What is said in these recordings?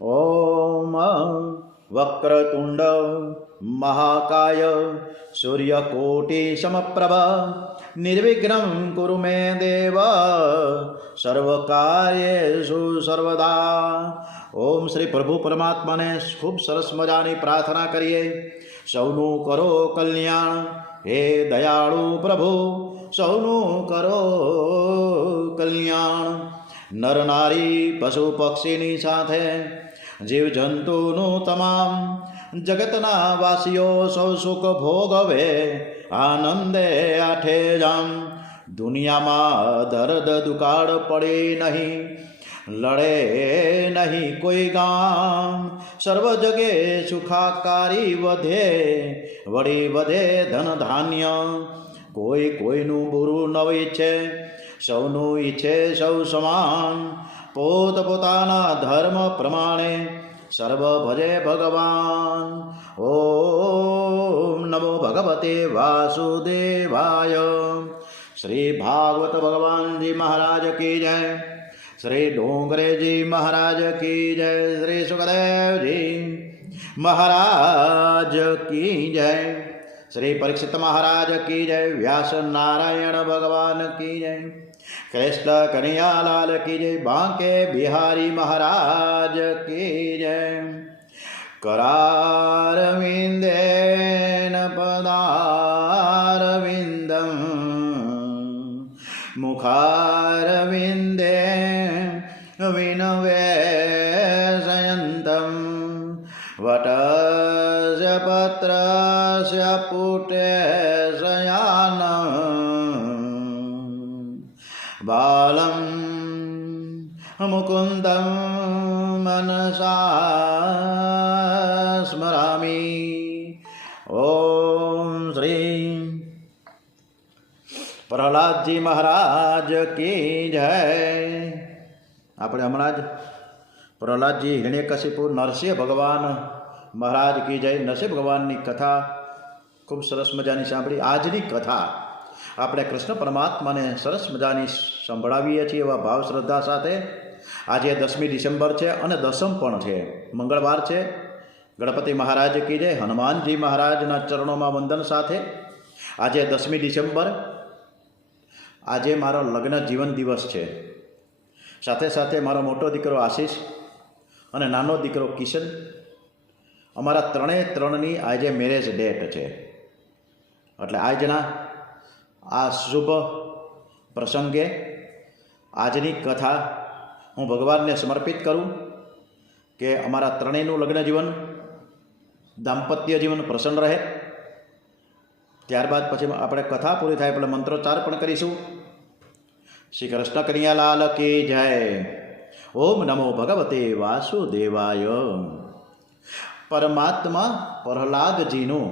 ઓમ વક્રતુંડ મહાકાય સૂર્યકોટિ સમપ્રભા નિર્વિઘ્નં કુરુ મે દેવ સર્વકાર્યેષુ સર્વદા. ઓમ શ્રી પ્રભુ પરમાત્માને ખૂબ સરસ મજાની પ્રાર્થના કરીએ. સૌનું કરો કલ્યાણ હે દયાળુ પ્રભુ, સૌનું કરો કલ્યાણ. નર નારી પશુ પક્ષીની સાથે જીવજંતુનું તમામ જગતના વાસીઓ સૌ સુખ ભોગવે આનંદે આઠે જામ. દુનિયામાં દર્દ દુકાળ પડે નહીં, લડે નહીં કોઈ ગામ. સર્વ જગે સુખાકારી વધે, વળી વધે ધન ધાન્ય. કોઈ કોઈનું બુરું ન ઈચ્છે, સૌનું ઈચ્છે સૌ સમાન. પોત પોતાના ધર્મ પ્રમાણે સર્વ ભજે ભગવાન. ઓમ નમો ભગવતે વાસુદેવાય. શ્રી ભાગવત ભગવાનજી મહારાજ કી જય. શ્રી ડોંગરેજી મહારાજ કી જય. શ્રી સુખદેવજી મહારાજ કી જય. શ્રી પરીક્ષિત મહારાજ કી જય. વ્યાસ નારાયણ ભગવાન કી જય. કૃષ્ણ કનૈયાલાલ કી જય. બાંકે બિહારી મહારાજ કી જય. કરારવિંદેન પદારવિંદમ મુખારવિંદે વિનવેશયંતમ વટસ્ય પત્રસ્ય પુટે શયાનમ બાલમ મુકુંદમ મનસા સ્મરામિ. ઓમ શ્રી પ્રહલાદજી મહારાજ કી જય. આપણે હમણાં જ પ્રહલાદજી હિરણ્યકશિપુ નરસિંહ ભગવાન મહારાજ કી જય, નરસિંહ ભગવાનની કથા ખૂબ સરસ મજાની સાંભળી. આજની કથા આપણે કૃષ્ણ પરમાત્માને સરસ મજાની સંભળાવીએ છીએ એવા ભાવ શ્રદ્ધા સાથે. આજે 10મી ડિસેમ્બર છે અને દસમ પણ છે, મંગળવાર છે. ગણપતિ મહારાજ કી જય. હનુમાનજી મહારાજના ચરણોમાં વંદન સાથે આજે 10મી ડિસેમ્બર, આજે મારો લગ્ન જીવન દિવસ છે. સાથે સાથે મારો મોટો દીકરો આશીષ અને નાનો દીકરો કિશન, અમારા ત્રણની આજે મેરેજ ડેટ છે. એટલે આજના આ શુભ પ્રસંગે આજની કથા હું ભગવાનને સમર્પિત કરું કે અમારા ત્રણેયનું લગ્ન જીવન, દાંપત્ય જીવન પ્રસન્ન રહે. ત્યારબાદ પછી આપણે કથા પૂરી થાય એટલે મંત્રોચ્ચાર પણ કરીશું. શ્રી કૃષ્ણ કનૈયાલાલ કી જય. ઓમ નમો ભગવતે વાસુદેવાય. પરમાત્મા પ્રહલાદજીનું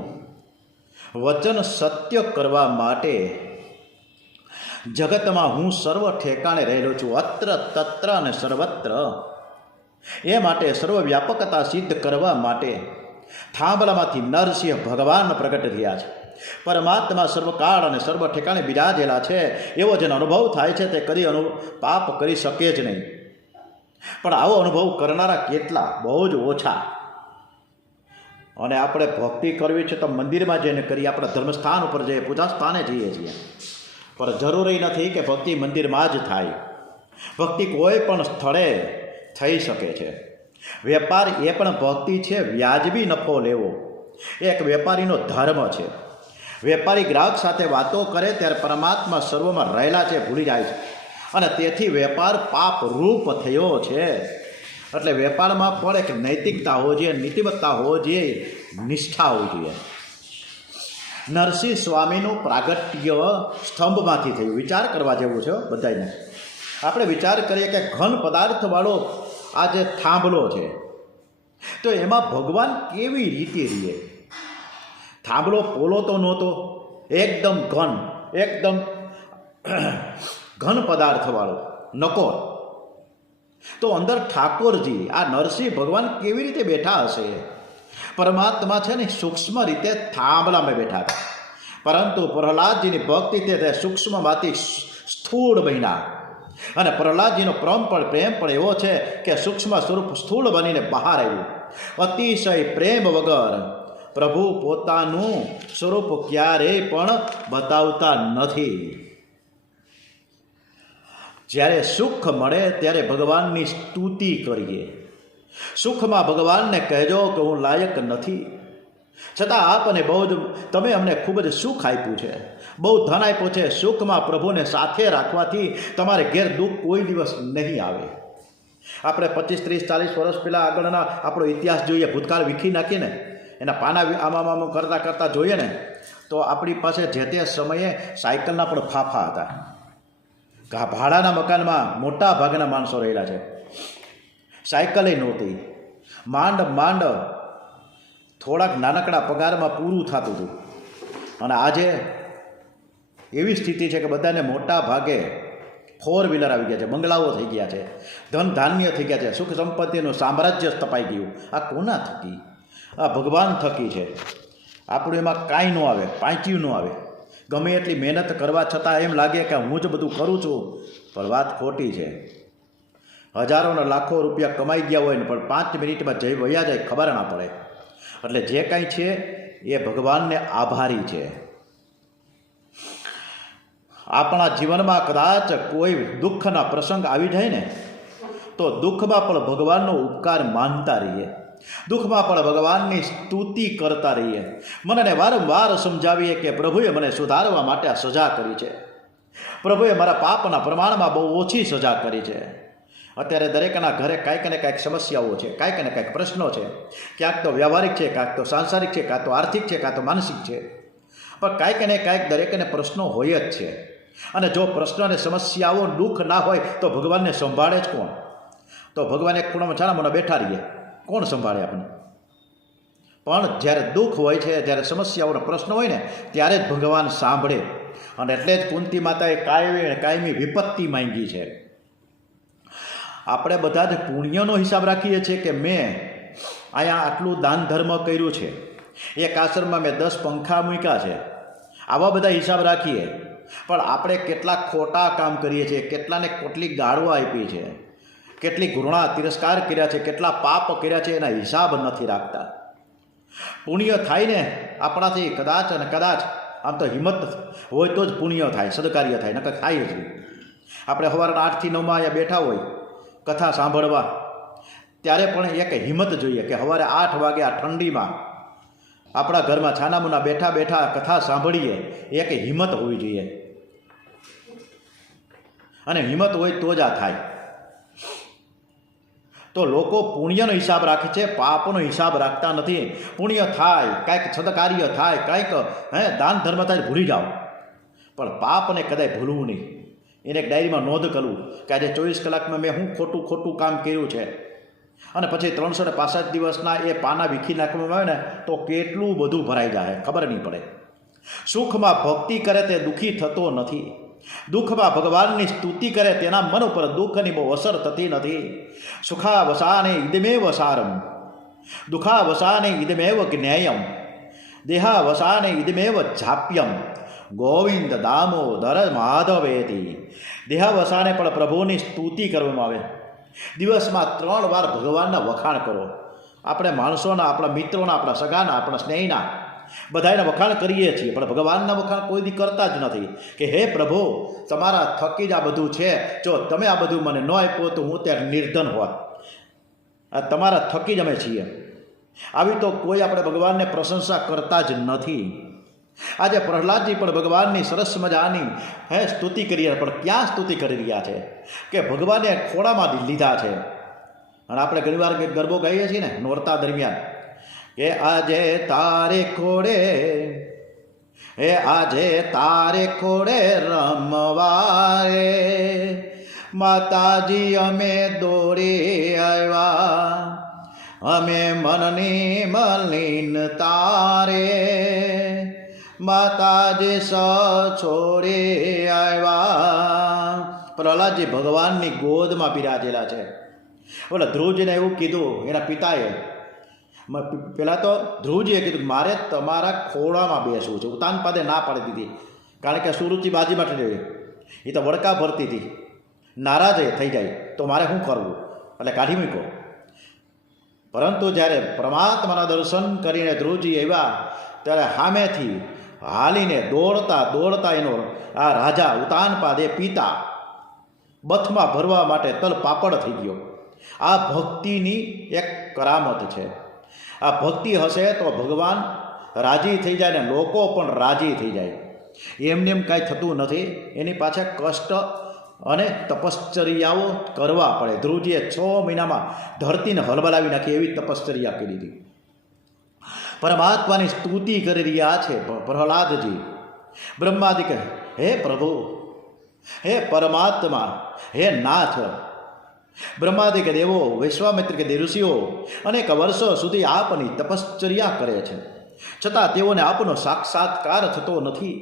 વચન સત્ય કરવા માટે જગતમાં હું સર્વ ઠેકાણે રહેલો છું, અત્ર તત્ર અને સર્વત્ર. એ માટે સર્વવ્યાપકતા સિદ્ધ કરવા માટે થાંભલામાંથી નરસિંહ ભગવાન પ્રગટ થયા છે. પરમાત્મા સર્વકાળ અને સર્વ ઠેકાણે બિરાજેલા છે. એવો જેનો અનુભવ થાય છે તે કદી પાપ કરી શકે જ નહીં. પણ આવો અનુભવ કરનારા કેટલા, બહુ જ ઓછા. અને આપણે ભક્તિ કરવી છે તો મંદિરમાં જઈને કરીએ, આપણા ધર્મસ્થાન ઉપર જઈએ, પૂજા સ્થાને જઈએ છીએ. પણ જરૂરી નથી કે ભક્તિ મંદિરમાં જ થાય. ભક્તિ કોઈ પણ સ્થળે થઈ શકે છે. વેપાર એ પણ ભક્તિ છે. વ્યાજબી નફો લેવો એ એક વેપારીનો ધર્મ છે. વેપારી ગ્રાહક સાથે વાતો કરે ત્યારે પરમાત્મા સર્વમાં રહેલા છે ભૂલી જાય છે, અને તેથી વેપાર પાપ રૂપ થયો છે. એટલે વેપારમાં પણ એક નૈતિકતા હોવી જોઈએ, નીતિમત્તા હોવી જોઈએ, નિષ્ઠા હોવી જોઈએ. નરસિંહ સ્વામીનું પ્રાગટ્ય સ્તંભમાંથી થયું. વિચાર કરવા જેવું છે બધાને. આપણે વિચાર કરીએ કે ઘન પદાર્થવાળો આ જે થાંભલો છે તો એમાં ભગવાન કેવી રીતે રહે? થાંભલો પોલો તો નહોતો, એકદમ ઘન પદાર્થવાળો નકોર. તો અંદર ઠાકોરજી આ નરસિંહ ભગવાન કેવી રીતે બેઠા હશે? પરમાત્મા છે ને સૂક્ષ્મ રીતે થાંભલામાં બેઠા હતા, પરંતુ પ્રહલાદજીની ભક્તિ તે સૂક્ષ્મમાંથી સ્થૂળ બન્યા. અને પ્રહલાદજીનો પ્રેમ પણ એવો છે કે સૂક્ષ્મ સ્વરૂપ સ્થૂળ બનીને બહાર આવ્યું. અતિશય પ્રેમ વગર પ્રભુ પોતાનું સ્વરૂપ ક્યારેય પણ બતાવતા નથી. જ્યારે સુખ મળે ત્યારે ભગવાનની સ્તુતિ કરીએ. સુખમાં ભગવાનને કહેજો કે હું લાયક નથી, છતાં આપને બહુ જ તમે અમને ખૂબ જ સુખ આપ્યું છે, બહુ ધન આપ્યું છે. સુખમાં પ્રભુને સાથે રાખવાથી તમારે ઘેર દુઃખ કોઈ દિવસ નહીં આવે. આપણે 25, 30, 40 વર્ષ પહેલાં આગળના આપણો ઇતિહાસ જોઈએ, ભૂતકાળ વીખી નાખીએ ને, એના પાના આમાં કરતાં જોઈએ ને, તો આપણી પાસે જે તે સમયે સાયકલના પણ ફાફા હતા. ભાડાના મકાનમાં મોટા ભાગના માણસો રહેલા છે. સાયકલે નહોતી. માંડ થોડાક નાનકડા પગારમાં પૂરું થતું હતું. અને આજે એવી સ્થિતિ છે કે બધાને મોટા ભાગે 4 વ્હીલર આવી ગયા છે, બંગલાઓ થઈ ગયા છે, ધન ધાન્ય થઈ ગયા છે, સુખ સંપત્તિનું સામ્રાજ્ય સ્થપાઈ ગયું. આ કોના થકી? આ ભગવાન થકી છે. આપણું એમાં કાંઈ ન આવે, પાંચ્યું ન આવે. ગમે એટલી મહેનત કરવા છતાં એમ લાગે કે હું જ બધું કરું છું, પણ વાત ખોટી છે. હજારોના લાખો રૂપિયા કમાઈ ગયા હોય ને પણ 5 મિનિટમાં જઈ વયા જાય ખબર ના પડે. એટલે જે કાંઈ છે એ ભગવાનને આભારી છે. આપણા જીવનમાં કદાચ કોઈ દુઃખના પ્રસંગ આવી જાય ને તો દુઃખમાં પણ ભગવાનનો ઉપકાર માનતા રહીએ, દુઃખમાં પણ ભગવાનની સ્તુતિ કરતા રહીએ. મનને વારંવાર સમજાવીએ કે પ્રભુએ મને સુધારવા માટે આ સજા કરી છે, પ્રભુએ મારા પાપના પ્રમાણમાં બહુ ઓછી સજા કરી છે. અત્યારે દરેકના ઘરે કાંઈક ને કાંઈક સમસ્યાઓ છે, કાંઈક ને કાંઈક પ્રશ્નો છે. ક્યાંક તો વ્યવહારિક છે, કાંઈક તો સાંસારિક છે, કાં તો આર્થિક છે, કાં તો માનસિક છે. પણ કાંઈક ને કાંઈક દરેકને પ્રશ્નો હોય જ છે. અને જો પ્રશ્નો અને સમસ્યાઓ દુઃખ ના હોય તો ભગવાનને સંભાળે જ કોણ? તો ભગવાન એક ખૂણામાં છાનામાં બેઠા રહીએ, કોણ સંભાળે આપણને? પણ જ્યારે દુઃખ હોય છે, જ્યારે સમસ્યાઓનો પ્રશ્ન હોય ને ત્યારે જ ભગવાન સાંભળે. અને એટલે જ કુંતી માતાએ કાયમી વિપત્તિ માંગી છે. આપણે બધા જ પુણ્યનો હિસાબ રાખીએ છીએ કે મેં અહીંયા આટલું દાન ધર્મ કર્યું છે, એક આશ્રમમાં મેં 10 પંખા મૂક્યા છે, આવા બધા હિસાબ રાખીએ. પણ આપણે કેટલા ખોટા કામ કરીએ છીએ, કેટલાને કેટલી ગાળો આપી છે, કેટલી ઘૃણા તિરસ્કાર કર્યા છે, કેટલા પાપ કર્યા છે, એના હિસાબ નથી રાખતા. પુણ્ય થાય ને આપણાથી કદાચ અને કદાચ, આમ તો હિંમત હોય તો જ પુણ્ય થાય, સદકાર્ય થાય, નકર થાય જ નહીં. આપણે સવારના 8 થી 9 અહીંયા બેઠા હોય કથા સાંભળવા, ત્યારે પણ એક હિંમત જોઈએ કે સવારે 8 વાગે આ ઠંડીમાં આપણા ઘરમાં છાનામુના બેઠા બેઠા કથા સાંભળીએ. એક હિંમત હોવી જોઈએ, અને હિંમત હોય તો જ આ થાય. તો લોકો પુણ્યનો હિસાબ રાખે છે, પાપનો હિસાબ રાખતા નથી. પુણ્ય થાય, કાંઈક સદકાર્ય થાય, કાંઈક દાન ધર્મ થાય, ભૂલી જાઓ. પણ પાપને કદાચ ભૂલવું નહીં. એને એક ડાયરીમાં નોંધ કરવું કે આજે 24 કલાકમાં મેં ખોટું કામ કર્યું છે. અને પછી 365 દિવસના એ પાના વીખી નાખવામાં આવે ને તો કેટલું બધું ભરાઈ જાય, ખબર નહીં પડે. સુખમાં ભક્તિ કરે તે દુઃખી થતો નથી. દુઃખમાં ભગવાનની સ્તુતિ કરે તેના મન ઉપર દુઃખની બહુ અસર થતી નથી. સુખાવસાને ઇદમેવ સારમ, દુઃખાવસાને ઇદમેવ જ્ઞેયમ, દેહાવસાને ઇદમેવ જાપ્યમ, ગોવિંદ દામોદર માધવેતી. દેહાવસાને પણ પ્રભુની સ્તુતિ કરવામાં આવે. દિવસમાં 3 વાર ભગવાનના વખાણ કરો. આપણે માણસોના, આપણા મિત્રોના, આપણા સગાના, આપણા સ્નેહીના બધાના વખાણ કરીએ છીએ, પણ ભગવાનના વખાણ કોઈ દી કરતા જ નથી. કે હે પ્રભુ, તમારા થકી જ આ બધું છે, જો તમે આ બધું મને ન આપ્યું તો હું ત્યાં નિર્ધન હોત. આ તમારા થકી જ અમે છીએ. આવી તો કોઈ આપણે ભગવાનને પ્રશંસા કરતા જ નથી. આજે પ્રહલાદજી પણ ભગવાનની સરસ મજાની સ્તુતિ કરી રહ્યા, પણ ક્યાં સ્તુતિ કરી રહ્યા છે કે ભગવાને ખોળામાં લીધા છે. અને આપણે ઘણીવાર ગરબો ગાઈએ છીએ ને નોરતા દરમિયાન કે આજે તારે ખોડે, આજે તારે ખોડે રમવારે, માતાજી અમે દોડી આવ્યા, અમે મનની મલિન તારે, માતાજી છોડી આવ્યા. પ્રહલાદજી ભગવાનની ગોદમાં બિરાજેલા છે. બોલે ધ્રુવજીને એવું કીધું એના પિતાએ. પહેલાં તો ધ્રુવજીએ કીધું મારે તમારા ખોળામાં બેસવું છે. ઉતાનપાદે ના પાડી દીધી, કારણ કે સુરુચિ બાજી માટે રહી, એ તો વડકા ભરતી હતી. નારાજ થઈ જાય તો મારે શું કરવું, એટલે કાઢી મૂકો. પરંતુ જ્યારે પરમાત્માના દર્શન કરીને ધ્રુવજી આવ્યા ત્યારે સામેથી હાલીને દોડતા દોડતા એનો આ રાજા ઉતાનપાદ એ પિતા બથમાં ભરવા માટે તલ પાપડ થઈ ગયો. આ ભક્તિની એક કરામત છે. આ ભક્તિ હશે તો ભગવાન રાજી થઈ જાય ને લોકો પણ રાજી થઈ જાય. એમને એમ કાંઈ થતું નથી, એની પાછળ કષ્ટ અને તપશ્ચર્યાઓ કરવા પડે. ધ્રુવજીએ 6 મહિનામાં ધરતીને હલબલાવી નાખી એવી તપશ્ચર્યા કરી હતી. પરમાત્માની સ્તુતિ કરી રહ્યા છે પ્રહલાદજી. બ્રહ્માદિ કહે, હે પ્રભુ, હે પરમાત્મા, હે નાથ. બ્રહ્માદિક દેવો, વિશ્વામિત્ર કે ઋષિઓ અનેક વર્ષો સુધી આપની તપશ્ચર્યા કરે છે, છતાં તેઓને આપનો સાક્ષાત્કાર થતો નથી.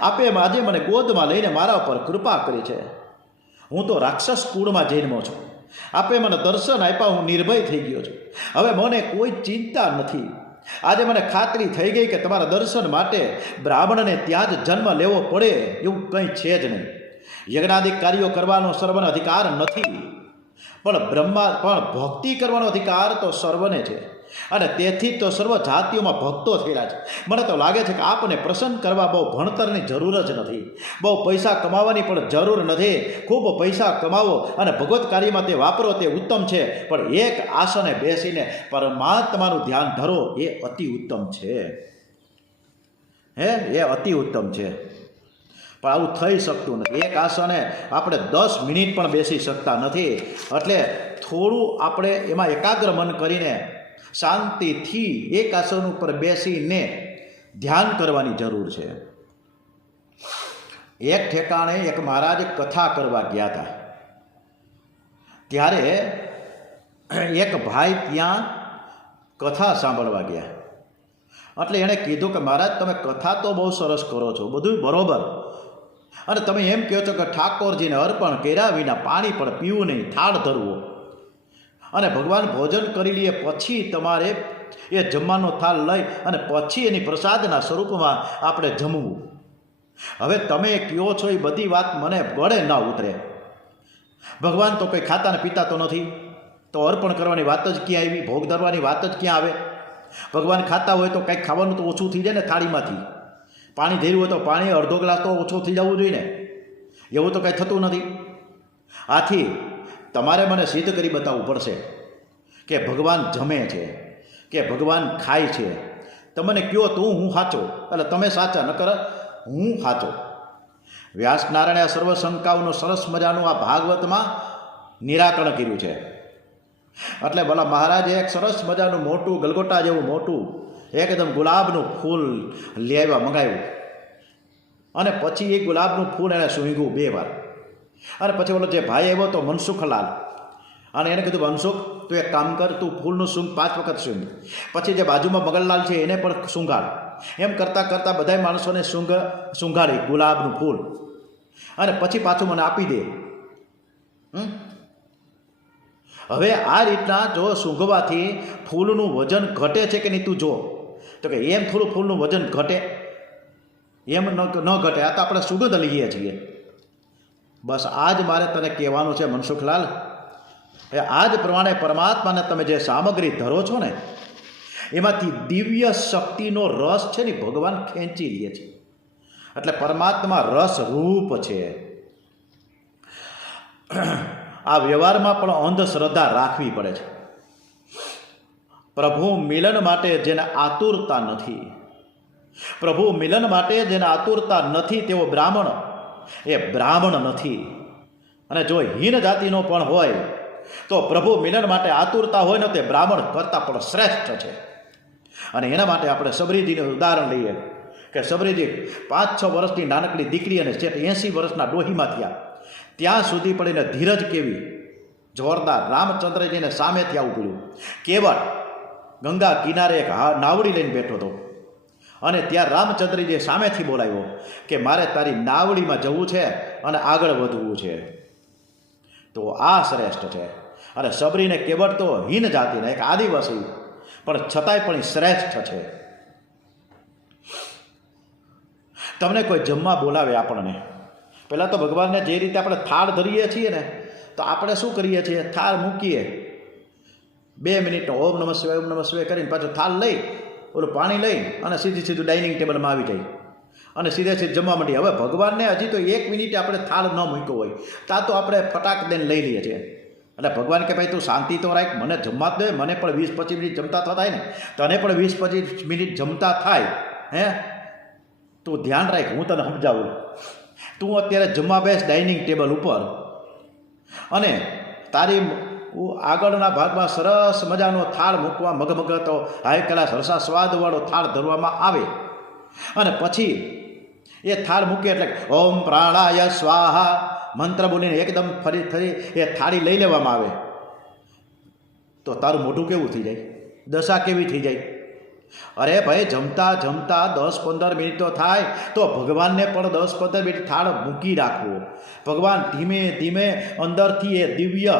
આપે આજે મને ગોદમાં લઈને મારા ઉપર કૃપા કરી છે. હું તો રાક્ષસ કુળમાં જન્મો છું. આપે મને દર્શન આપ્યા, હું નિર્ભય થઈ ગયો છું. હવે મને કોઈ ચિંતા નથી. આજે મને ખાતરી થઈ ગઈ કે તમારા દર્શન માટે બ્રાહ્મણને ત્યાં જ જન્મ લેવો પડે એવું કંઈ છે જ નહીં. યજ્ઞાદિક કાર્યો કરવાનો સર્વનો અધિકાર નથી, પણ ભક્તિ કરવાનો અધિકાર તો સર્વને છે. અને તેથી તો સર્વ જાતિઓમાં ભક્તો થયેલા છે. મને તો લાગે છે કે આપને પ્રસન્ન કરવા બહુ ભણતરની જરૂર જ નથી, બહુ પૈસા કમાવાની પણ જરૂર નથી. ખૂબ પૈસા કમાવો અને ભગવત કાર્યમાં તે વાપરો તે ઉત્તમ છે, પણ એક આસને બેસીને પરમાત્માનું ધ્યાન ધરો એ અતિ ઉત્તમ છે. એ અતિ ઉત્તમ છે. પણ આવું થઈ શકતું નથી. એક આસને આપણે 10 મિનિટ પણ બેસી શકતા નથી. એટલે થોડું આપણે એમાં એકાગ્ર મન કરીને શાંતિથી એક આસન ઉપર બેસીને ધ્યાન કરવાની જરૂર છે. એક ઠેકાણે એક મહારાજ કથા કરવા ગયા હતા. ત્યારે એક ભાઈ ત્યાં કથા સાંભળવા ગયા. એટલે એણે કીધું કે મહારાજ, તમે કથા તો બહુ સરસ કરો છો, બધું બરોબર, અને તમે એમ કહો છો કે ઠાકોરજીને અર્પણ કર્યા વિના પાણી પણ પીવું નહીં, થાળ ધરવો, અને ભગવાન ભોજન કરી લઈએ પછી તમારે એ જમવાનો થાળ લઈ અને પછી એની પ્રસાદના સ્વરૂપમાં આપણે જમવું. હવે તમે કહો છો એ બધી વાત મને ગળે ન ઉતરે. ભગવાન તો કંઈ ખાતા ને પીતા તો નથી, તો અર્પણ કરવાની વાત જ ક્યાં આવી, ભોગ ધરવાની વાત જ ક્યાં આવે? ભગવાન ખાતા હોય તો કંઈક ખાવાનું તો ઓછું થઈ જાય ને થાળીમાંથી. પાણી ધર્યું હોય તો પાણી અડધો ગ્લાસ તો ઓછું થઈ જવું જોઈએ ને. એવું તો કંઈ થતું નથી. આથી તમારે મને સિદ્ધ કરી બતાવવું પડશે કે ભગવાન જમે છે, કે ભગવાન ખાય છે. તમને કહો તો હું સાચો, એટલે તમે સાચા, નકર હું સાચો. વ્યાસ નારાયણે સર્વ શંકાઓનું સરસ મજાનું આ ભાગવતમાં નિરાકરણ કર્યું છે. એટલે ભલા મહારાજે એક સરસ મજાનું મોટું ગલગોટા જેવું મોટું એકદમ ગુલાબનું ફૂલ લેવા મંગાવ્યું, અને પછી એ ગુલાબનું ફૂલ એણે સૂંઘ્યું 2 વાર. અને પછી ઓલો જે ભાઈ આવ્યો તો મનસુખલાલ, અને એને કીધું, મનસુખ તું એક કામ કર, તું ફૂલનું સૂંઘ 5 વખત સૂંઘ. પછી જે બાજુમાં મગનલાલ છે એને પણ સૂંઘાડ. એમ કરતાં કરતાં બધા માણસોને સૂંઘાડી ગુલાબનું ફૂલ, અને પછી પાછું મને આપી દે. હવે આ રીતના જો સૂંઘવાથી ફૂલનું વજન ઘટે છે કે નહીં તું જો. તો કે એમ થોડું ફૂલનું વજન ઘટે? એમ ન ઘટે. આ તો આપણે સુગંધ લઈએ છીએ. બસ આ જ મારે તને કહેવાનું છે મનસુખલાલ. એ આ જ પ્રમાણે પરમાત્માને તમે જે સામગ્રી ધરો છો ને, એમાંથી દિવ્ય શક્તિનો રસ છે ને ભગવાન ખેંચી લે છે. એટલે પરમાત્મા રસ રૂપ છે. આ વ્યવહારમાં પણ અંધશ્રદ્ધા રાખવી પડે છે. પ્રભુ મિલન માટે જેને આતુરતા નથી, પ્રભુ મિલન માટે જેને આતુરતા નથી તેવો બ્રાહ્મણ એ બ્રાહ્મણ નથી. અને જો હીન જાતિનો પણ હોય તો પ્રભુ મિલન માટે આતુરતા હોય ને તે બ્રાહ્મણ કરતાં પણ શ્રેષ્ઠ છે. અને એના માટે આપણે સબરીજીનું ઉદાહરણ લઈએ કે સબરીજી 5-6 વર્ષની નાનકડી દીકરી અને 80 વર્ષના ડોહીમાં થયા, ત્યાં સુધી પડીને ધીરજ કેવી જોરદાર. રામચંદ્રજીને સામેથી આવવું પડ્યું. કેવળ ગંગા કિનારે એક નાવડી લઈને બેઠો હતો, અને ત્યાં રામચંદ્રજીએ સામેથી બોલાવ્યો કે મારે તારી નાવડીમાં જવું છે અને આગળ વધવું છે. તો આ શ્રેષ્ઠ છે. અને સબરીને કેવળ તો હીન જાતિને એક આદિવાસી, પણ છતાંય પણ શ્રેષ્ઠ છે. તમને કોઈ જમવા બોલાવે આપણને, પહેલાં તો ભગવાનને જે રીતે આપણે થાળ ધરીએ છીએ ને, તો આપણે શું કરીએ છીએ, થાળ મૂકીએ 2 મિનિટનો ઓમ નમઃ શિવાય કરીને પાછો થાળ લઈ ઓલું પાણી લઈ અને સીધું ડાઇનિંગ ટેબલમાં આવી જાય અને સીધે જમવા માંડીએ. હવે ભગવાનને હજી તો 1 મિનિટે આપણે થાળ ન મૂક્યો હોય ત્યાં તો આપણે ફટાક દઈને લઈ લઈએ છીએ. એટલે ભગવાન કે ભાઈ તું શાંતિ તો રાખ, મને જમવા જ દે, મને પણ 20-25 મિનિટ જમતા થાય ને, તને પણ 20-25 મિનિટ જમતા થાય, હે તું ધ્યાન રાખ, હું તને સમજાવું. તું અત્યારે જમવા બેસ ડાઇનિંગ ટેબલ ઉપર અને તારી આગળના ભાગમાં સરસ મજાનો થાળ મૂકવા, મગમગતો હાઈ ક્લાસ રસા સ્વાદવાળો થાળ ધરવામાં આવે અને પછી એ થાળ મૂકે એટલે ઓમ પ્રાણાય સ્વાહા મંત્ર બોલીને એકદમ ફરી એ થાળી લઈ લેવામાં આવે, તો તારું મોઢું કેવું થઈ જાય, દશા કેવી થઈ જાય. અરે ભાઈ જમતા 10-15 મિનિટ તો થાય તો ભગવાનને પણ 10-15 મિનિટ થાળ મૂકી રાખવો. ભગવાન ધીમે ધીમે અંદરથી એ દિવ્ય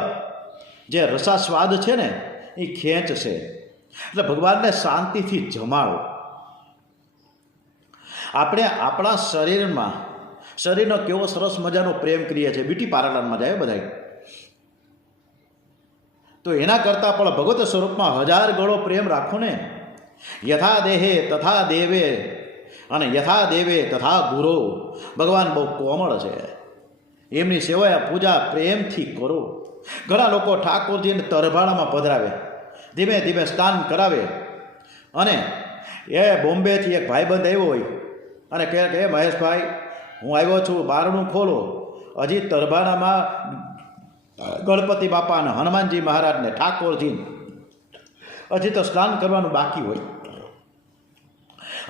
જે રસાસ્વાદ છે ને એ ખેંચશે. એટલે ભગવાનને શાંતિથી જમાડો. આપણે આપણા શરીરનો કેવો સરસ મજાનો પ્રેમ કરીએ છીએ, બ્યુટી પાર્લરમાં જાય બધા, તો એના કરતાં પણ ભગવત સ્વરૂપમાં 1000 ગણો પ્રેમ રાખો ને. યથા દેહે તથા દેવે અને યથા દેવે તથા ગુરો. ભગવાન બહુ કોમળ છે, એમની સેવા પૂજા પ્રેમથી કરો. ઘણા લોકો ઠાકોરજીને તરભાણામાં પધરાવે, ધીમે ધીમે સ્નાન કરાવે અને એ બોમ્બેથી એક ભાઈબંધ આવ્યો હોય અને કહે કે મહેશભાઈ હું આવ્યો છું, બારણું ખોલો. હજી તરભાણામાં ગણપતિ બાપા અને હનુમાનજી મહારાજને ઠાકોરજી હજી તો સ્નાન કરવાનું બાકી હોય,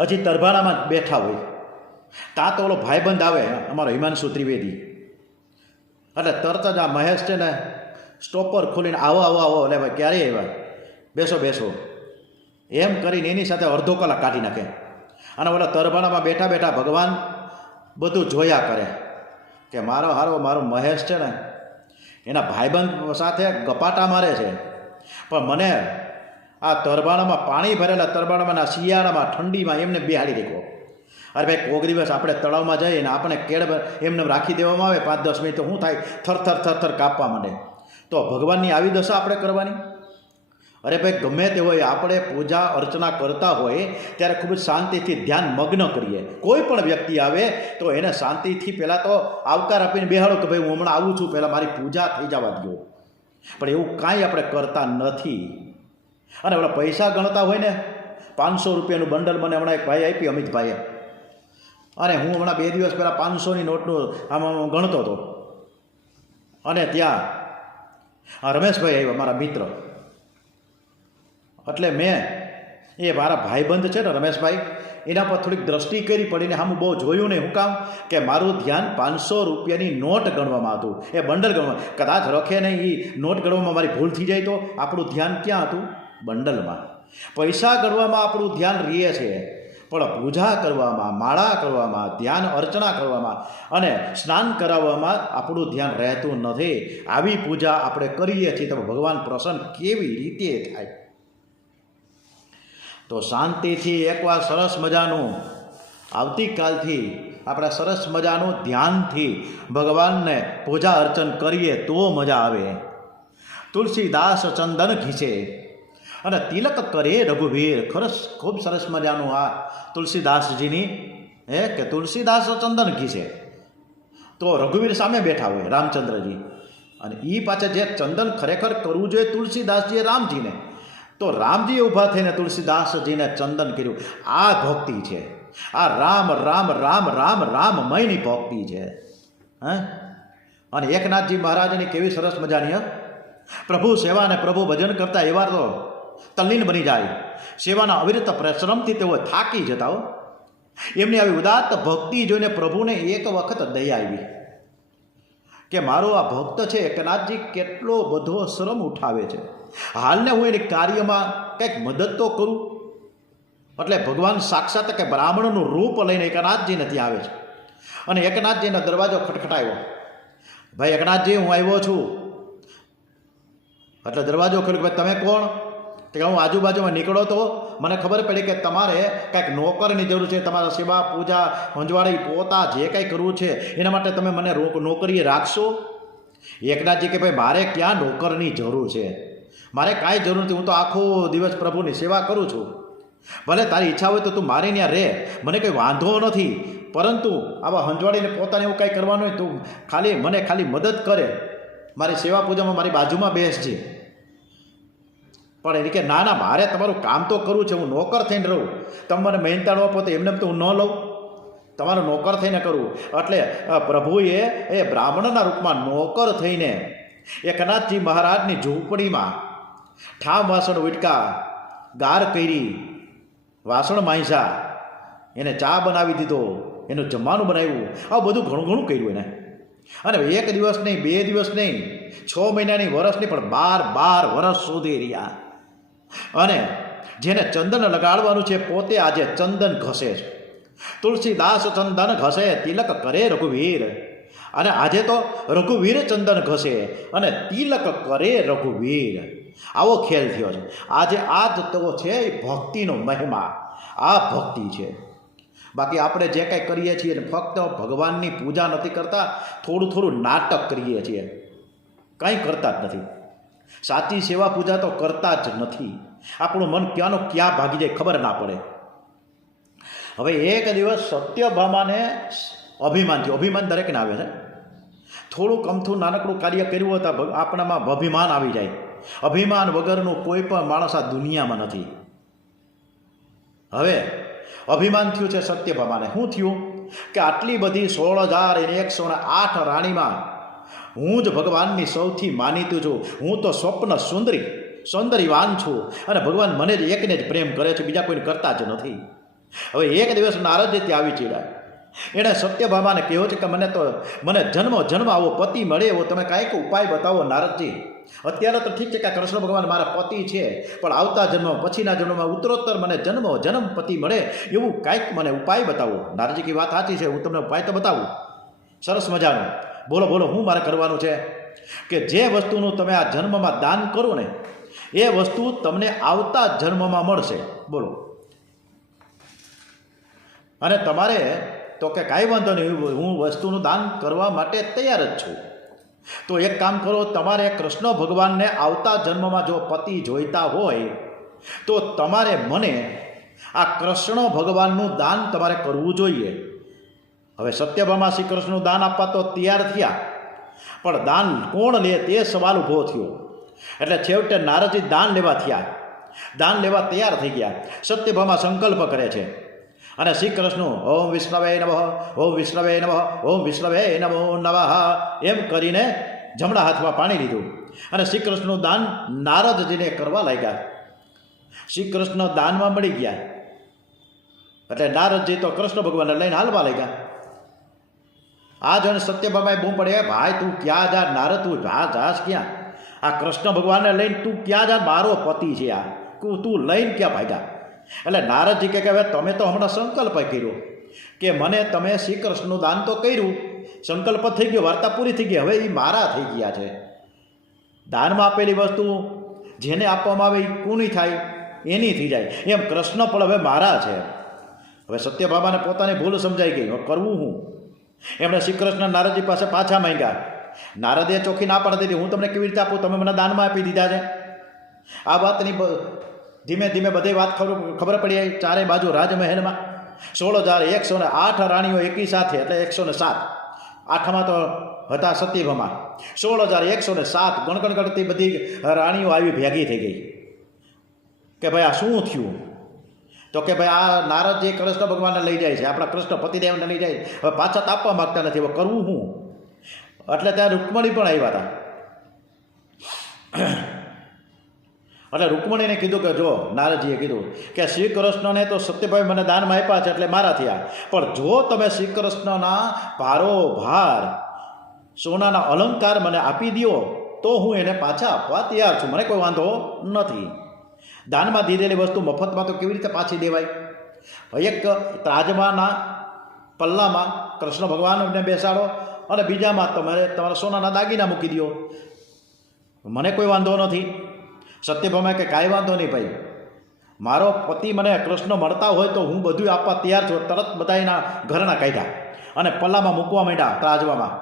હજી તરભાણામાં બેઠા હોય. ત્યાં તો ઓલો ભાઈબંધ આવે અમારો હિમાંશુ ત્રિવેદી, એટલે તરત જ આ મહેશ છે ને સ્ટોપર ખોલીને આવો એટલે ભાઈ ક્યારે આવ્યા, બેસો એમ કરીને એની સાથે અડધો કલાક કાઢી નાખે. અને ઓલા તરભાણામાં બેઠા બેઠા ભગવાન બધું જોયા કરે કે મારો મહેશ છે ને એના ભાઈબંધ સાથે ગપાટા મારે છે, પણ મને આ તરભાણામાં પાણી ભરેલા તરભાણામાં શિયાળામાં ઠંડીમાં એમને બેહાડી દેખો. અરે ભાઈ કોક દિવસ આપણે તળાવમાં જઈએ ને આપણે કેળ એમને રાખી દેવામાં આવે 5-10 મિનિટ, તો શું થાય, થર કાપવા માંડે. તો ભગવાનની આવી દશા આપણે કરવાની? અરે ભાઈ ગમે તે હોય, આપણે પૂજા અર્ચના કરતા હોય ત્યારે ખૂબ જ શાંતિથી ધ્યાન મગ્ન કરીએ. કોઈ પણ વ્યક્તિ આવે તો એને શાંતિથી પહેલાં તો આવકાર આપીને બેહાડો કે ભાઈ હું હમણાં આવું છું, પહેલાં મારી પૂજા થઈ જવા દો. પણ એવું કાંઈ આપણે કરતા નથી. અને ઓલા પૈસા ગણતા હોય ને, 500 રૂપિયાનું બંડલ મને હમણાં એક ભાઈ આપી, અમિતભાઈએ, અને હું હમણાં 2 દિવસ પહેલાં 500ની નોટનું આમ ગણતો હતો. અને ત્યાં રમેશભાઈ આવ્યા મારા મિત્ર, એટલે મેં એ મારા ભાઈબંધ છે ને રમેશભાઈ, એના પર થોડીક દ્રષ્ટિ કરી પડીને હું બહુ જોયું નહીં. હું કામ કે મારું ધ્યાન 500 રૂપિયાની નોટ ગણવામાં હતું, એ બંડલ ગણવા. કદાચ રખે નહીં એ નોટ ગણવામાં મારી ભૂલ થઈ જાય તો આપણું ધ્યાન ક્યાં હતું? બંડલમાં. પૈસા ગણવામાં આપણું ધ્યાન રહે છે, પણ પૂજા કરવામાં, માળા કરવામાં, ધ્યાન અર્ચના કરવામાં અને સ્નાન કરાવવામાં આપણું ધ્યાન રહેતું નથી. આવી પૂજા આપણે કરીએ છીએ તો ભગવાન પ્રસન્ન કેવી રીતે થાય? તો શાંતિથી એકવાર સરસ મજાનું આવતીકાલથી આપણે સરસ મજાનું ધ્યાનથી ભગવાનને પૂજા અર્ચન કરીએ તો મજા આવે. તુલસીદાસ ચંદન ઘીસે અને તિલક કરે રઘુવીર. ખૂબ સરસ મજાનું આ તુલસીદાસજીની કે તુલસીદાસ ચંદન ઘીસે. તો રઘુવીર સામે બેઠા હોય રામચંદ્રજી, અને એ પાછા જે ચંદન ખરેખર કરવું જોઈએ તુલસીદાસજીએ રામજીને, તો રામજીએ ઊભા થઈને તુલસીદાસજીને ચંદન કર્યું. આ ભક્તિ છે, આ રામ રામ રામ રામ રામમયની ભક્તિ છે. અને એકનાથજી મહારાજની કેવી સરસ મજાની પ્રભુ સેવા અને પ્રભુ ભજન કરતા એવા તો તલ્લીન બની જાય. સેવાના અવિરત પરિશ્રમથી તેઓ થાકી જતા હો. એમની આવી ઉદાત્ત ભક્તિ જોઈને પ્રભુને એક વખત દયા આવી કે મારો આ ભક્ત છે એકનાથજી કેટલો બધો શ્રમ ઉઠાવે છે, હાલને હું એની કાર્યમાં કંઈક મદદ તો કરું. એટલે ભગવાન સાક્ષાત કે બ્રાહ્મણનું રૂપ લઈને એકનાથજીને ત્યાં આવે છે અને એકનાથજીનો દરવાજો ખટખટાયો. ભાઈ એકનાથજી હું આવ્યો છું. એટલે દરવાજો ખોલ્યો. ભાઈ તમે કોણ? તો કે હું આજુબાજુમાં નીકળો તો મને ખબર પડી કે તમારે કાંઈક નોકરની જરૂર છે, તમારા સેવા પૂજા હંજવાડી પોતા જે કાંઈ કરવું છે એના માટે તમે મને નોકરીએ રાખશો? એકનાથજી કે ભાઈ મારે ક્યાં નોકરની જરૂર છે, મારે કાંઈ જરૂર નથી, હું તો આખો દિવસ પ્રભુની સેવા કરું છું. ભલે તારી ઈચ્છા હોય તો તું મારી ત્યાં રહે, મને કંઈ વાંધો નથી, પરંતુ આવા હંજવાડીને પોતાને એવું કાંઈ કરવાનું હોય તું મને ખાલી મદદ કરે, મારી સેવા પૂજામાં મારી બાજુમાં બેસજે. પણ એને કે ના મારે તમારું કામ તો કરવું છે, હું નોકર થઈને રહું, તમે મને મહેનતાણો આપો તો એમને તો હું ન લઉં, તમારો નોકર થઈને કરવું. એટલે પ્રભુએ એ બ્રાહ્મણના રૂપમાં નોકર થઈને એકનાથજી મહારાજની ઝૂંપડીમાં ઠામ વાસણ ઉટકા, ગાર કરી, વાસણ માંજ્યા, એને ચા બનાવી દીધો, એનું જમવાનું બનાવ્યું, આ બધું ઘણું ઘણું કર્યું એને. અને 1 દિવસ નહીં, 2 દિવસ નહીં, 6 મહિનાની વર્ષ નહીં, પણ 12 વર્ષ સુધી રહ્યા. અને જેને ચંદન લગાડવાનું છે પોતે આજે ચંદન ઘસે છે. તુલસીદાસ ચંદન ઘસે, તિલક કરે રઘુવીર. અને આજે તો રઘુવીર ચંદન ઘસે અને તિલક કરે રઘુવીર. આવો ખેલ થયો છે આજે. આ જ તો છે ભક્તિનો મહિમા, આ ભક્તિ છે. બાકી આપણે જે કાંઈ કરીએ છીએ ફક્ત ભગવાનની પૂજા નથી કરતા, થોડું થોડું નાટક કરીએ છીએ, કંઈ કરતા જ નથી. સાચી સેવા પૂજા તો કરતા જ નથી. આપણું મન ક્યાંનો ક્યાં ભાગી જાય ખબર ના પડે. હવે એક દિવસ સત્યભામાને અભિમાન થયું. અભિમાન દરેકને આવે છે. થોડુંક અમથું નાનકડું કાર્ય કર્યું હતા આપણામાં અભિમાન આવી જાય. અભિમાન વગરનું કોઈ પણ માણસ આ દુનિયામાં નથી. હવે અભિમાન થયું છે સત્યભામાને. શું થયું કે આટલી બધી 16,108 રાણીમાં હું જ ભગવાનની સૌથી માનીતું છું, હું તો સ્વપ્ન સૌંદર્યવાન છું, અને ભગવાન મને જ એકને જ પ્રેમ કરે છે, બીજા કોઈને કરતા જ નથી. હવે એક દિવસ નારદજી ત્યાં આવી ચડ્યા. એણે સત્યભામાને કહ્યું છે કે મને જન્મ આવો પતિ મળે એવો તમે કાંઈક ઉપાય બતાવો નારદજી. અત્યારે તો ઠીક છે કે કૃષ્ણ ભગવાન મારા પતિ છે, પણ આવતા જન્મ પછીના જન્મમાં ઉત્તરોત્તર મને જન્મ પતિ મળે એવું કાંઈક મને ઉપાય બતાવો. નારદજી કી વાત સાચી છે, હું તમને ઉપાય તો બતાવું. સરસ મજાનું. બોલો બોલો, શું મારે કરવાનું છે? કે જે વસ્તુનું તમે આ જન્મમાં દાન કરો ને એ વસ્તુ તમને આવતા જન્મમાં મળશે. બોલો. અને તમારે તો કે કાંઈ વાંધો નહીં, હું વસ્તુનું દાન કરવા માટે તૈયાર જ છું. તો એક કામ કરો, તમારે કૃષ્ણ ભગવાનને આવતા જન્મમાં જો પતિ જોઈતા હોય તો તમારે મને આ કૃષ્ણ ભગવાનનું દાન તમારે કરવું જોઈએ. હવે સત્યભામા શ્રી કૃષ્ણનું દાન આપવા તો તૈયાર થયા, પણ દાન કોણ લે તે સવાલ ઊભો થયો. એટલે છેવટે નારદજી દાન લેવા થયા, દાન લેવા તૈયાર થઈ ગયા. સત્યભામા સંકલ્પ કરે છે અને શ્રી કૃષ્ણ ઓમ વિષ્ણવે નમઃ, ઓમ વિષ્ણવે નમઃ, ઓમ વિષ્ણવે નમો નમઃ એમ કરીને જમણા હાથમાં પાણી લીધું અને શ્રી કૃષ્ણનું દાન નારદજીને કરવા લાગ્યા. શ્રી કૃષ્ણ દાનમાં મળી ગયા એટલે નારદજી તો કૃષ્ણ ભગવાનને લઈને હાલવા લાગ્યા. આ જોઈને સત્યભામાએ બૂમ પડે, ભાઈ તું ક્યાં જા નારદ, તું જાસ ક્યાં? આ કૃષ્ણ ભગવાનને લઈને તું ક્યાં જા? મારો પતિ છે આ, તું લઈને ક્યાં ભાગ્યા? એટલે નારદજી કે હવે તમે તો હમણાં સંકલ્પ કર્યો કે મને તમે શ્રી કૃષ્ણનું દાન તો કર્યું, સંકલ્પ થઈ ગયો, વાર્તા પૂરી થઈ ગઈ, હવે એ મારા થઈ ગયા છે. દાનમાં આપેલી વસ્તુ જેને આપવામાં આવે એ પૂરી થાય, એની થઈ જાય, એમ કૃષ્ણ પણ હવે મારા છે. હવે સત્યભામાને પોતાની ભૂલ સમજાઈ ગઈ, હવે કરવું હું? એમણે શ્રી કૃષ્ણ નારદજી પાસે પાછા માંગ્યા. નારદે ચોખ્ખી ના પાડી દીધી, હું તમને કેવી રીતે આપું, તમે મને દાનમાં આપી દીધા છે. આ વાતની ધીમે ધીમે બધી વાત ખબર પડી આવી. ચારે બાજુ રાજમહેલમાં 16,108 રાણીઓ એકી સાથે, એટલે 107. આઠમાં તો હતા સત્યભામા. 16,107 ગણગણ કરતી બધી રાણીઓ આવી ભેગી થઈ ગઈ કે ભાઈ આ શું થયું? તો કે ભાઈ આ નારદજી કૃષ્ણ ભગવાનને લઈ જાય છે, આપણા કૃષ્ણ પતિદેવને લઈ જાય, હવે પાછા આપવા માગતા નથી, હવે કરવું શું? એટલે ત્યાં રૂકમણી પણ આવ્યા હતા. એટલે રૂકમણીને કીધું કે જો, નારદજીએ કીધું કે શ્રી કૃષ્ણને તો સત્યભાઈ મને દાનમાં આપ્યા છે એટલે મારા થયા, પણ જો તમે શ્રી કૃષ્ણના ભારોભાર સોનાના અલંકાર મને આપી દો તો હું એને પાછા આપવા તૈયાર છું, મને કોઈ વાંધો નથી. દાનમાં દીધેલી વસ્તુ મફતમાં તો કેવી રીતે પાછી દેવાય? એક ત્રાજમાના પલ્લામાં કૃષ્ણ ભગવાનને બેસાડો અને બીજામાં તમારા સોનાના દાગીના મૂકી દો, મને કોઈ વાંધો નથી. સત્યભામાએ કે કાંઈ વાંધો નહીં ભાઈ, મારો પતિ મને કૃષ્ણ મળતા હોય તો હું બધું આપવા તૈયાર છું. તરત બધા એના ઘરના કાઢ્યા અને પલ્લામાં મૂકવા માંડ્યા, ત્રાજવામાં.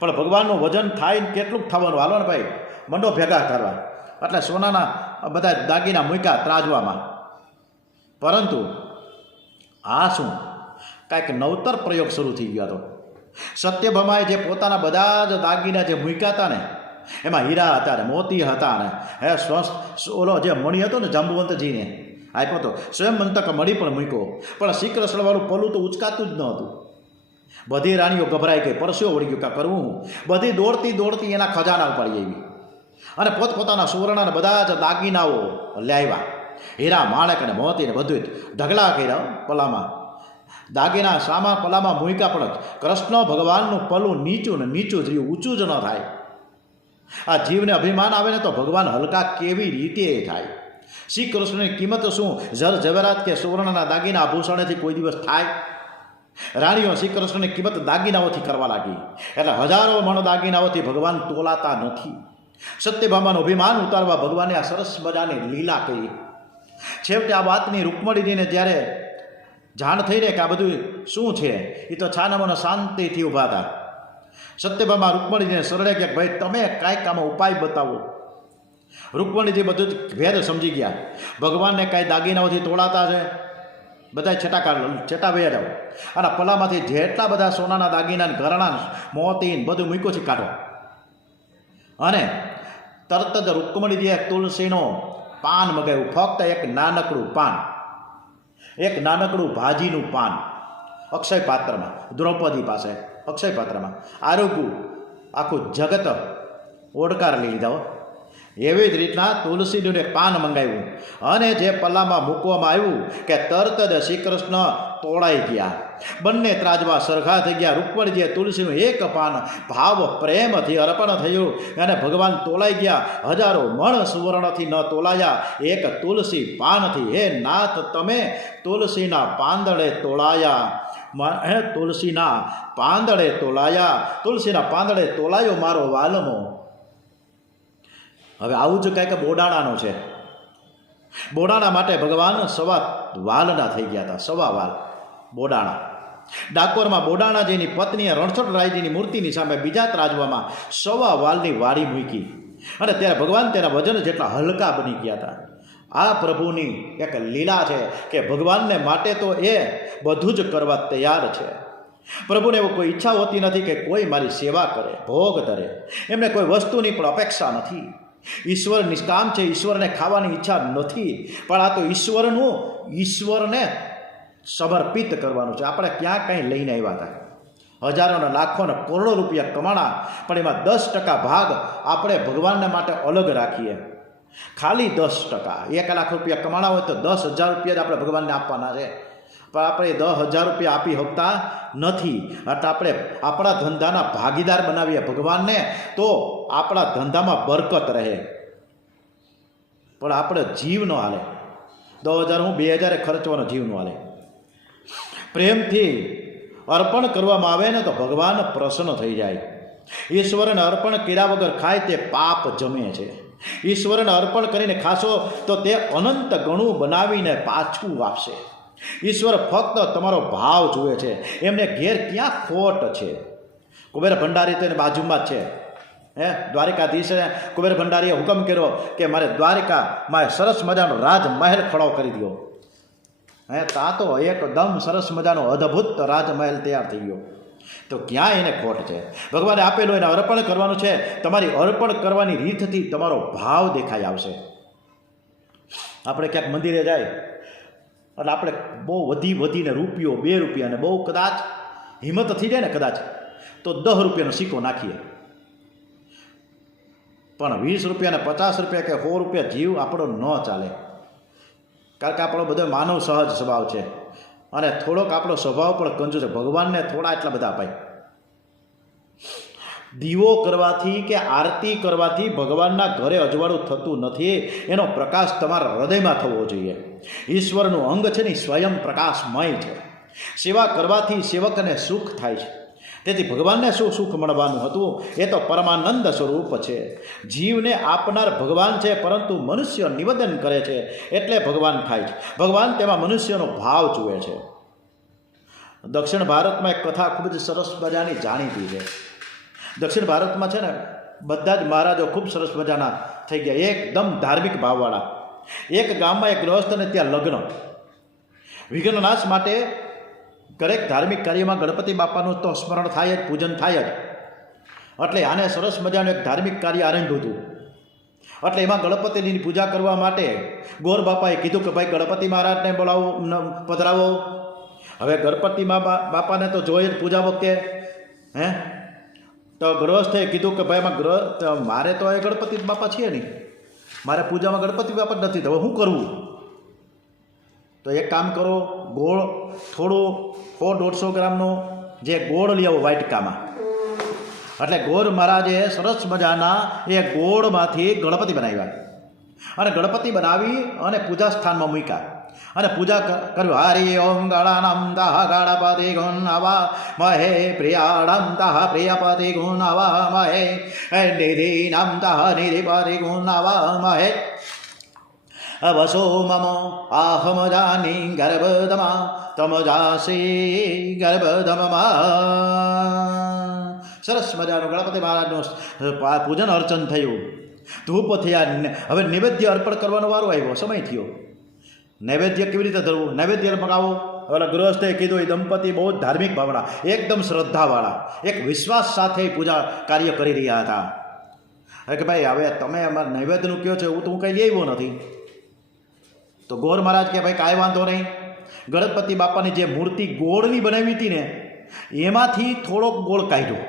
પણ ભગવાનનું વજન થાય ને કેટલું થવાનું, હાલો ને ભાઈ, મંડો ભેગા કરવા. એટલે સોનાના બધા દાગીના મૂક્યા ત્રાજવામાં. પરંતુ આ શું, કાંઈક નવતર પ્રયોગ શરૂ થઈ ગયો હતો. સત્યભામાએ જે પોતાના બધા જ દાગીના જે મૂક્યા હતા ને, એમાં હીરા હતા ને મોતી હતા ને ઓલો જે મણી હતો ને જાંબુવંતજીને આપ્યો હતો, સ્વયંવંતક મણી પણ મૂક્યો. પણ શ્રી કૃષ્ણવાળું પલું તો ઉચકાતું જ ન હતું. બધી રાણીઓ ગભરાઈ ગઈ, પરસ્યો વળી ગયો, કાં કરવું. બધી દોડતી દોડતી એના ખજાના ઉપાડી આવી અને પોતપોતાના સુવર્ણના બધા જ દાગીનાઓ લાવ્યા. હીરા માણેક અને મોતી ને બધું ઢગલા કર્યા પલામાં. દાગીના સામા પલામાં મૂક્યા, પણ કૃષ્ણ ભગવાનનું પલું નીચું ને નીચું જ રહ્યું, ઊંચું જ ન થાય. આ જીવને અભિમાન આવે ને તો ભગવાન હલકા કેવી રીતે થાય. શ્રી કૃષ્ણની કિંમત શું, જર ઝવેરાત કે સુવર્ણના દાગીના આભૂષણેથી કોઈ દિવસ થાય? રાણીઓ શ્રી કૃષ્ણની કિંમત દાગીનાઓથી કરવા લાગી, એટલે હજારો મણ દાગીનાઓથી ભગવાન તોલાતા નથી. સત્યભામાનું અભિમાન ઉતારવા ભગવાને આ સરસ મજાની લીલા કરી. છેવટે આ વાતની રૂકમણીજીને જ્યારે જાણ થઈ રહે કે આ બધું શું છે, એ તો છાનામાના શાંતિથી ઊભા હતા. સત્યભામા રૂકમણીજીને શરણે કે ભાઈ તમે કાંઈક આમાં ઉપાય બતાવો. રૂકમણીજી બધું જ ભેદ સમજી ગયા. ભગવાનને કાંઈ દાગીનાઓથી તોડાતા છે, બધા છેટા વયા જાઓ અને પલામાંથી જેટલા બધા સોનાના દાગીના ઘરણા મોતી બધું મૂક્યું છે કાઢો. અને તરત જ રૂકમણીજીએ તુલસીનો પાન મગાવ્યું, ફક્ત એક નાનકડું પાન, એક નાનકડું ભાજીનું પાન, અક્ષય પાત્રમાં, દ્રૌપદી પાસે અક્ષય પાત્રમાં. આરોગ્યું આખું જગત ઓડકાર લઈ લીધા. એવી જ રીતના તુલસીનું એક પાન મંગાવ્યું અને જે પલ્લામાં મૂકવામાં આવ્યું કે તરત જ શ્રી કૃષ્ણ તોડાઈ ગયા. બંને ત્રાજવા સરખા થઈ ગયા. રૂકમણીજીએ તુલસીનું એક પાન ભાવ પ્રેમથી અર્પણ થયું અને ભગવાન તોલાઈ ગયા. હજારો મણ સુવર્ણથી ન તોલાયા, એક તુલસી પાનથી. હે નાથ, તમે તુલસીના પાંદડે તોલાયા, હે તુલસીના પાંદડે તોલાયા, તુલસીના પાંદડે તોલાયો મારો વાલમો. હવે આવું જ કંઈક બોડાણાનું છે. બોડાણા માટે ભગવાન સવા વાલના થઈ ગયા હતા, સવા વાલ બોડાણા. ડાકોરમાં બોડાણાજીની પત્નીએ રણછોડરાયજીની મૂર્તિની સામે બીજા ત્રાજવામાં સવા વાલની વાડી મૂકી અને ત્યારે ભગવાન તેના વજન જેટલા હલકા બની ગયા હતા. આ પ્રભુની એક લીલા છે કે ભગવાનને માટે તો એ બધું જ કરવા તૈયાર છે. પ્રભુને એવું કોઈ ઈચ્છા હોતી નથી કે કોઈ મારી સેવા કરે, ભોગ ધરે. એમને કોઈ વસ્તુની પણ અપેક્ષા નથી. ઈશ્વર નિષ્કામ છે, ઈશ્વરને ખાવાની ઈચ્છા નથી, પણ આ તો ઈશ્વરને સમર્પિત કરવાનું છે. આપણે ક્યાં કંઈ લઈને આવ્યા હતા, હજારોના લાખોને કરોડો રૂપિયા કમાણા, પણ એમાં 10% ભાગ આપણે ભગવાનને માટે અલગ રાખીએ. ખાલી 10%. 1 લાખ રૂપિયા કમાણા હોય તો 10,000 રૂપિયા જ આપણે ભગવાનને આપવાના છે, પણ આપણે 10,000 રૂપિયા આપી શકતા નથી. એટલે આપણે આપણા ધંધાના ભાગીદાર બનાવીએ ભગવાનને, તો આપણા ધંધામાં બરકત રહે. પણ આપણે જીવ ન હાલે. 10,000 હું 2,000 ખર્ચવાનો જીવ ન હાલે. પ્રેમથી અર્પણ કરવામાં આવે ને તો ભગવાન પ્રસન્ન થઈ જાય. ઈશ્વરને અર્પણ કર્યા વગર ખાય તે પાપ જમે છે. ઈશ્વરને અર્પણ કરીને ખાશો તો તે અનંત ગણું બનાવીને પાછું આપશે. ઈશ્વર ફક્ત તમારો ભાવ જુએ છે, એમને ઘેર ક્યાં ખોટ છે. કુબેર ભંડારી તો એને બાજુમાં જ છે. દ્વારિકાધીશે કુબેર ભંડારીએ હુકમ કર્યો કે મારે દ્વારિકામાં સરસ મજાનો રાજમહેલ ખડો કરી દો. તા તો એકદમ સરસ મજાનો અદ્ભુત રાજમહેલ તૈયાર થઈ ગયો. તો ક્યાં એને ખોટ છે? ભગવાને આપેલું એને અર્પણ કરવાનું છે. તમારી અર્પણ કરવાની રીતથી તમારો ભાવ દેખાઈ આવશે. આપણે ક્યાંક મંદિરે જાય એટલે આપણે બહુ વધીને રૂપિયો 2 રૂપિયા અને બહુ કદાચ હિંમત થઈ જાય ને કદાચ તો 10 રૂપિયાનો સિક્કો નાખીએ, પણ 20 રૂપિયા ને 50 રૂપિયા કે 100 રૂપિયા જીવ આપણો ન ચાલે. કારણ કે આપણો બધો માનવ સહજ સ્વભાવ છે અને થોડોક આપણો સ્વભાવ પણ કંજૂસ છે. ભગવાનને થોડા એટલા બધા અપાય. દીવો કરવાથી કે આરતી કરવાથી ભગવાનના ઘરે અજવાળું થતું નથી. એનો પ્રકાશ તમારા હૃદયમાં થવો જોઈએ. ઈશ્વરનું અંગ છે ને સ્વયં પ્રકાશમય છે. સેવા કરવાથી સેવકને સુખ થાય છે. તેથી ભગવાનને શું સુખ મળવાનું હતું? એ તો પરમાનંદ સ્વરૂપ છે. જીવને આપનાર ભગવાન છે, પરંતુ મનુષ્ય નિવેદન કરે છે એટલે ભગવાન થાય છે. ભગવાન તેમાં મનુષ્યનો ભાવ જુએ છે. દક્ષિણ ભારતમાં એક કથા ખૂબ જ સરસ મજાની જાણીતી છે. દક્ષિણ ભારતમાં છે ને બધા જ મહારાજો ખૂબ સરસ મજાના થઈ ગયા, એકદમ ધાર્મિક ભાવવાળા. એક ગામમાં એક ગૃહસ્થ અને ત્યાં લગ્ન. વિઘ્નનાશ માટે દરેક ધાર્મિક કાર્યમાં ગણપતિ બાપાનું તો સ્મરણ થાય જ, પૂજન થાય જ. એટલે આને સરસ મજાનું એક ધાર્મિક કાર્ય આરંભ્યું હતું. એટલે એમાં ગણપતિની પૂજા કરવા માટે ગોર બાપાએ કીધું કે ભાઈ ગણપતિ મહારાજને બોલાવો, પધરાવો. હવે ગણપતિ બાપાને તો જોઈએ જ પૂજા વખતે. તો ગૃહસ્થે કીધું કે ભાઈ એમાં મારે તો એ ગણપતિ બાપા છે નહીં, મારે પૂજામાં ગણપતિ બાપા જ નથી, તો હવે શું કરવું? તો એક કામ કરો, ગોળ થોડું 100-150 ગ્રામનો જે ગોળ લઈ આવો વાટકામાં. એટલે ગોર મહારાજે સરસ મજાના એ ગોળમાંથી ગણપતિ બનાવ્યા અને ગણપતિ બનાવી અને પૂજા સ્થાનમાં મૂક્યા અને પૂજા કર્યું. હરિ ઓમ ગણાનમ દહ ગણપતિ ગુણવા મહે પ્રિયાણમ દહ પ્રિયપતિ ગુણવા મહે નિધિનમ દહ નિધિપતિ ગુણવા મહે અવસો મમ આહમ જાની ગર્ભદમા તમ જાસી ગર્ભદમમાં. સરસ મજાનું ગણપતિ મહારાજનું પૂજન અર્ચન થયું, ધૂપ થયા. હવે નૈવેદ્ય અર્પણ કરવાનો વારો આવ્યો, સમય થયો. નૈવેદ્ય કેવી રીતે ધરવું? નૈવેદ્ય મગાવો. હવે ગૃહસ્થે કીધું, એ દંપતી બહુ ધાર્મિક ભાવના, એકદમ શ્રદ્ધાવાળા, એક વિશ્વાસ સાથે પૂજા કાર્ય કરી રહ્યા હતા. કે ભાઈ હવે તમે અમારે નૈવેદ્યનું કહો છો, એવું તો હું કંઈ લઈ આવ્યો નથી. તો ગોર મહારાજ કે ભાઈ કાંઈ વાંધો નહીં, ગણપતિ બાપાની જે મૂર્તિ ગોળની બનાવી હતી ને એમાંથી થોડોક ગોળ કાઢ્યો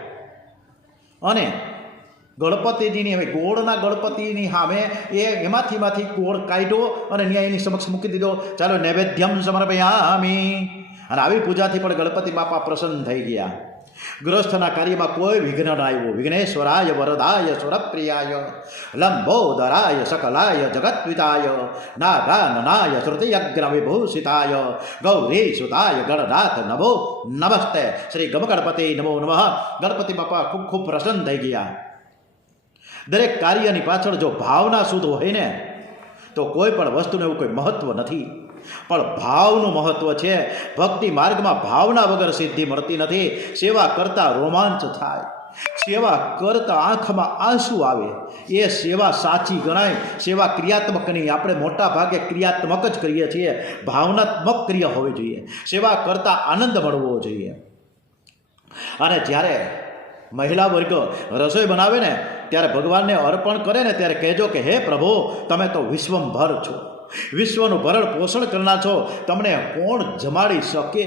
અને ગણપતિજીની હવે ગોળના ગણપતિની સામે એમાંથી ગોળ કાઢ્યો અને ન્યાય એની સમક્ષ મૂકી દીધો. ચાલો નૈવેદ્યમ સમર્પયામિ. અને આવી પૂજાથી પણ ગણપતિ બાપા પ્રસન્ન થઈ ગયા. ગૃહસ્થના કાર્યમાં કોઈ વિઘ્ન ન આવ્યું. વિઘ્નેશ્વરાય વરદાય સુરપ્રિયાય લંબોદરાય સકલાય જગત્વિતાય નાગાનનાય શ્રુતિયગ્ન વિભૂષિતાય ગૌરી સુતાય ગણનાથ નમો નમસ્તે. શ્રી ગમ ગણપતિ નમો નમઃ. ગણપતિ બાપા ખૂબ ખૂબ પ્રસન્ન થઈ ગયા. દરેક કાર્યની પાછળ જો ભાવના શુદ્ધ હોય ને તો કોઈ પણ વસ્તુને એવું કોઈ મહત્વ નથી, પણ ભાવનું મહત્વ છે. ભક્તિ માર્ગમાં ભાવના વગર સિદ્ધિ મળતી નથી. સેવા કરતા રોમાંચ થાય, સેવા કરતા આંખમાં આંસુ આવે, એ સેવા સાચી ગણાય. સેવા ક્રિયાત્મક નહીં, આપણે મોટા ભાગે ક્રિયાત્મક જ કરીએ છીએ. ભાવનાત્મક ક્રિયા હોવી જોઈએ. સેવા કરતા આનંદ મળવો જોઈએ. અને જ્યારે મહિલા વર્ગ રસોઈ બનાવે ને ત્યારે ભગવાનને અર્પણ કરે ને ત્યારે કહેજો કે હે પ્રભુ, તમે તો વિશ્વંભર છો, વિશ્વનું ભરણ પોષણ કરનાર છો, તમને કોણ જમાડી શકે?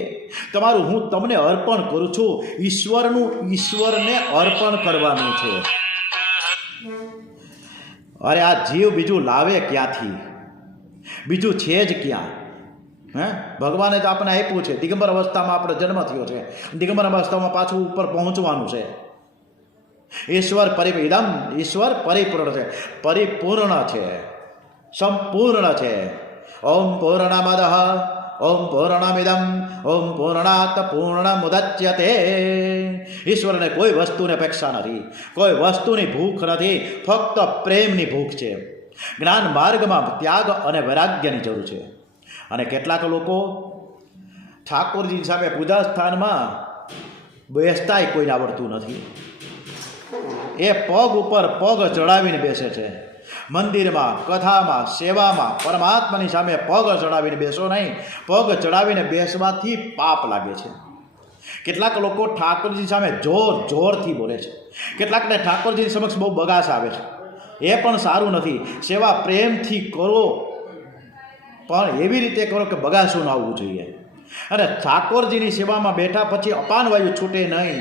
તમારું હું તમને અર્પણ કરું છું. ઈશ્વરને અર્પણ કરવાનું છે. અરે આ જીવ બીજું લાવે ક્યાંથી? બીજું છે જ ક્યાં? ભગવાને તો આપણે આપ્યું છે. દિગંબર અવસ્થામાં આપણો જન્મ થયો છે, દિગંબર અવસ્થામાં પાછું ઉપર પહોંચવાનું છે. ઈશ્વર પરિપૂર્ણ છે, પરિપૂર્ણ છે, સંપૂર્ણ છે. ઓમ પૂર્ણમદઃ ઓમ પૂર્ણમિદં ઓમ પૂર્ણાત પૂર્ણમુદચ્યતે. ઈશ્વરને કોઈ વસ્તુની અપેક્ષા નથી, કોઈ વસ્તુની ભૂખ નથી, ફક્ત પ્રેમની ભૂખ છે. જ્ઞાન માર્ગમાં ત્યાગ અને વૈરાગ્યની જરૂર છે. અને કેટલાક લોકો ઠાકોરજી સામે પૂજા સ્થાનમાં બેસતાય કોઈને આવડતું નથી. એ પગ ઉપર પગ ચડાવીને બેસે છે. મંદિરમાં, કથામાં, સેવામાં પરમાત્માની સામે પગ ચડાવીને બેસો નહીં. પગ ચડાવીને બેસવાથી પાપ લાગે છે. કેટલાક લોકો ઠાકોરજી સામે જોરથી બોલે છે. કેટલાકને ઠાકોરજીની સમક્ષ બહુ બગાસ આવે છે. એ પણ સારું નથી. સેવા પ્રેમથી કરો, પણ એવી રીતે કરો કે બગાસું ન આવવું જોઈએ. અને ઠાકોરજીની સેવામાં બેઠા પછી અપાન વાયુ છૂટે નહીં,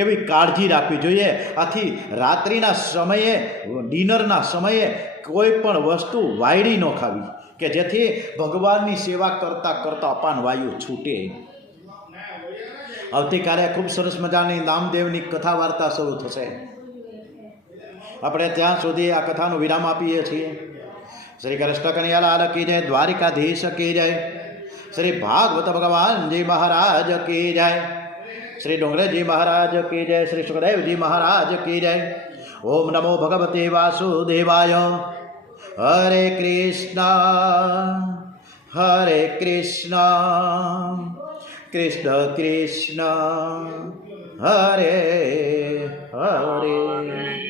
એવી કાળજી રાખવી જોઈએ. આથી રાત્રિના સમયે, ડિનરના સમયે કોઈ પણ વસ્તુ વાયડી ન ખાવી કે જેથી ભગવાનની સેવા કરતાં અપાન વાયુ છૂટે. આવતીકાલે ખૂબ સરસ મજાની નામદેવની કથા વાર્તા શરૂ થશે. આપણે ત્યાં સુધી આ કથાનો વિરામ આપીએ છીએ. શ્રી કૃષ્ણ કનૈયાલાલ કી જય, દ્વારિકાધીશ કી જય, શ્રી ભાગવત ભગવાનજી મહારાજ કી જય. श्री डोंगरेजी महाराज की जय। श्री सुखदेव जी महाराज की जय। ओम नमो भगवते वासुदेवाय। हरे कृष्णा कृष्ण कृष्ण हरे हरे।